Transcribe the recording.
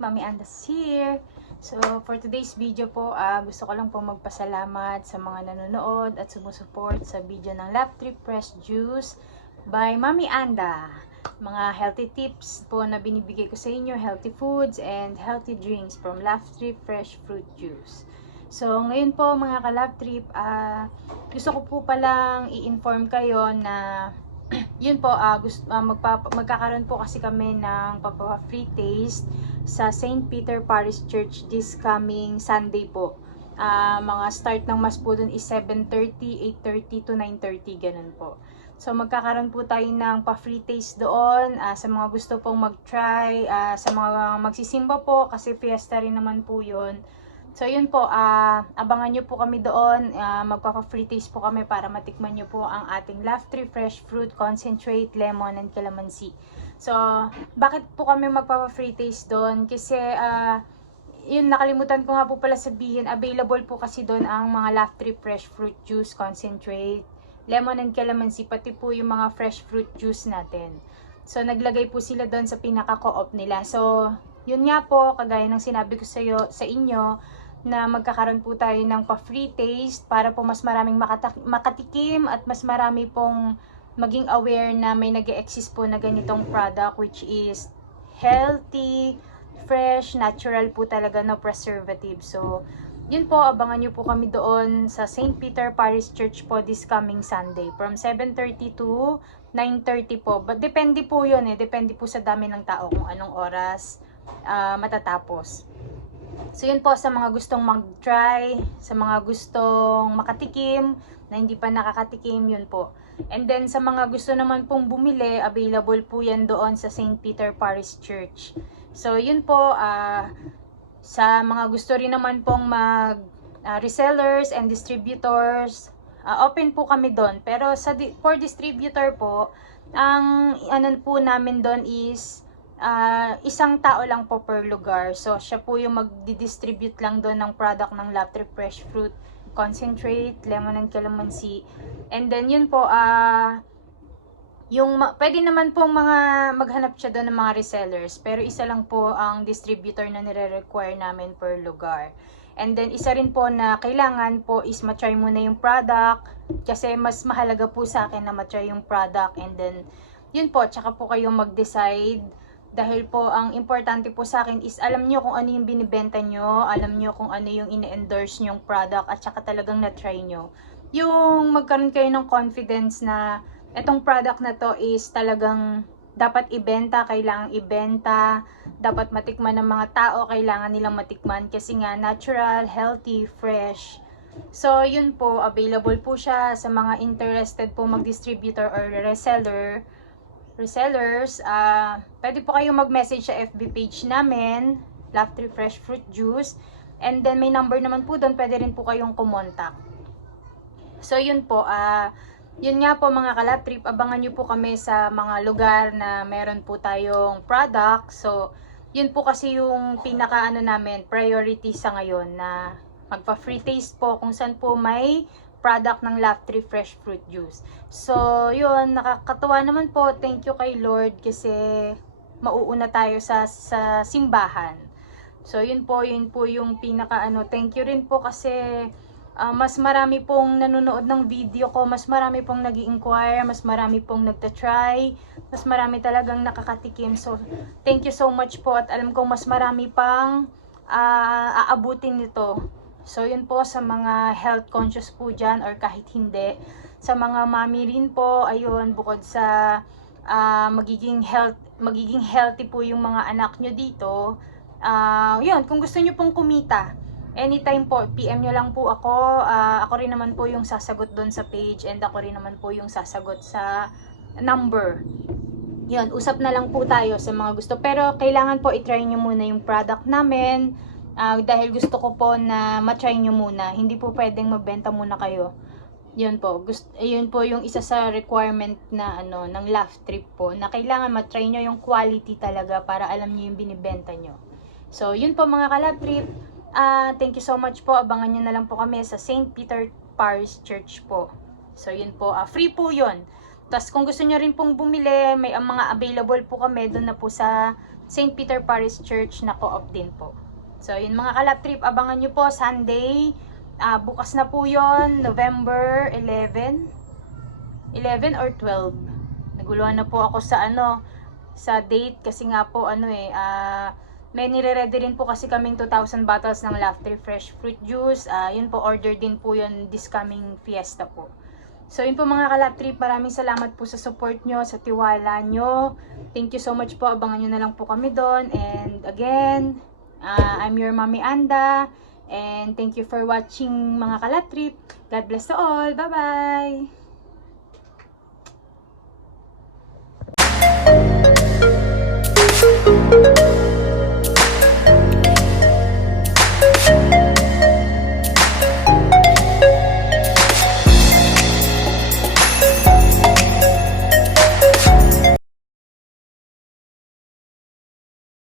Mami Andas here. So, for today's video po, gusto ko lang po magpasalamat sa mga nanonood at sumusuport sa video ng Love Trip Fresh Juice by Mami Anda. Mga healthy tips po na binibigay ko sa inyo, healthy foods and healthy drinks from Love Trip Fresh Fruit Juice. So, ngayon po mga ka-Love Trip, gusto ko po palang i-inform kayo na yun po, magkakaroon po kasi kami ng free taste sa St. Peter Parish Church this coming Sunday po. Mga start ng mass po dun is 7:30, 8:30 to 9:30, ganun po. So magkakaroon po tayo ng free taste doon sa mga gusto pong mag-try, sa mga magsisimba po kasi fiesta rin naman po yun. So yun po, abangan nyo po kami doon, magpapa-free taste po kami para matikman nyo po ang ating Love Trip Fresh Fruit Concentrate, Lemon and Calamansi. So, bakit po kami magpapa-free taste doon? Kasi, yun, nakalimutan ko nga po pala sabihin, available po kasi doon ang mga Love Trip Fresh Fruit Juice Concentrate, Lemon and Calamansi, pati po yung mga fresh fruit juice natin. So, naglagay po sila doon sa pinaka-co-op nila. So, yun nga po, kagaya ng sinabi ko sa inyo, na magkakaroon po tayo ng free taste para po mas maraming makatikim at mas marami pong maging aware na may nag-e-exist po na ganitong product which is healthy, fresh, natural po talaga, no preservative. So, yun po, abangan nyo po kami doon sa St. Peter Parish Church po this coming Sunday from 7:30 to 9:30 po. But depende po yun depende po sa dami ng tao kung anong oras matatapos. So yun po, sa mga gustong mag-try, sa mga gustong makatikim, na hindi pa nakakatikim, yun po. And then sa mga gusto naman pong bumili, available po yan doon sa St. Peter Parish Church. So yun po, sa mga gusto rin naman pong resellers and distributors, open po kami doon. Pero for distributor po, ang po namin doon is isang tao lang po per lugar. So, siya po yung magdi-distribute lang doon ng product ng Love Trip Fresh Fruit Concentrate, Lemon and Calamansi. And then, yun po, pwede naman po maghanap siya doon ng mga resellers. Pero isa lang po ang distributor na nire-require namin per lugar. And then, isa rin po na kailangan po is matry muna yung product. Kasi mas mahalaga po sa akin na matry yung product. And then, yun po, tsaka po kayong mag-decide. Dahil po, ang importante po sa akin is alam nyo kung ano yung binibenta nyo, alam nyo kung ano yung ine-endorse nyong product, at saka talagang na-try nyo. Yung magkaroon kayo ng confidence na etong product na to is talagang dapat ibenta, kailangang ibenta, dapat matikman ng mga tao, kailangan nilang matikman kasi nga natural, healthy, fresh. So, yun po, available po siya sa mga interested po mag-distributor or resellers, pwede po kayong mag-message sa FB page namin, Love Trip Fresh Fruit Juice, and then may number naman po doon, pwede rin po kayong kumontak. So yun po, yun nga po mga ka-Love Trip, abangan nyo po kami sa mga lugar na meron po tayong product. So yun po kasi yung pinaka namin, priority sa ngayon, na magpa-free taste po kung saan po may product ng Love Trip Fresh Fruit Juice. So, yun, nakakatuwa naman po. Thank you kay Lord kasi mauuna tayo sa simbahan. So, yun po yung pinaka thank you rin po kasi mas marami pong nanonood ng video ko, mas marami pong nag-i-inquire, mas marami pong nagta-try, mas marami talagang nakakatikim. So, thank you so much po at alam kong mas marami pang aabutin nito. So, yun po sa mga health conscious po dyan or kahit hindi. Sa mga mami rin po, ayun, bukod sa magiging healthy po yung mga anak nyo dito. Yun, kung gusto nyo pong kumita, anytime po, PM nyo lang po ako. Ako rin naman po yung sasagot doon sa page and ako rin naman po yung sasagot sa number. Yun, usap na lang po tayo sa mga gusto. Pero kailangan po i-try nyo muna yung product namin. Dahil gusto ko po na matry nyo muna. Hindi po pwedeng magbenta muna kayo. Yun po. Yun po yung isa sa requirement na ng Love Trip po. Na kailangan matry nyo yung quality talaga para alam nyo yung binibenta nyo. So, yun po mga ka-Love Trip. Thank you so much po. Abangan nyo na lang po kami sa St. Peter Parish Church po. So, yun po. Free po yun. Tapos kung gusto nyo rin pong bumili, may mga available po kami doon na po sa St. Peter Parish Church na co-op din po. So, yun mga kalap trip, abangan nyo po Sunday. Bukas na po yon, November 11 or 12. Naguluhan na po ako sa date kasi nga po may nire-ready rin po kasi kaming 2,000 bottles ng Laughter Fresh Fruit Juice. Yun po, order din po yun this coming fiesta po. So yun po mga kalap trip, maraming salamat po sa support nyo, sa tiwala nyo. Thank you so much po, abangan nyo na lang po kami doon. And again, I'm your Mommy Anda. And thank you for watching mga kalap trip. God bless to all. Bye-bye!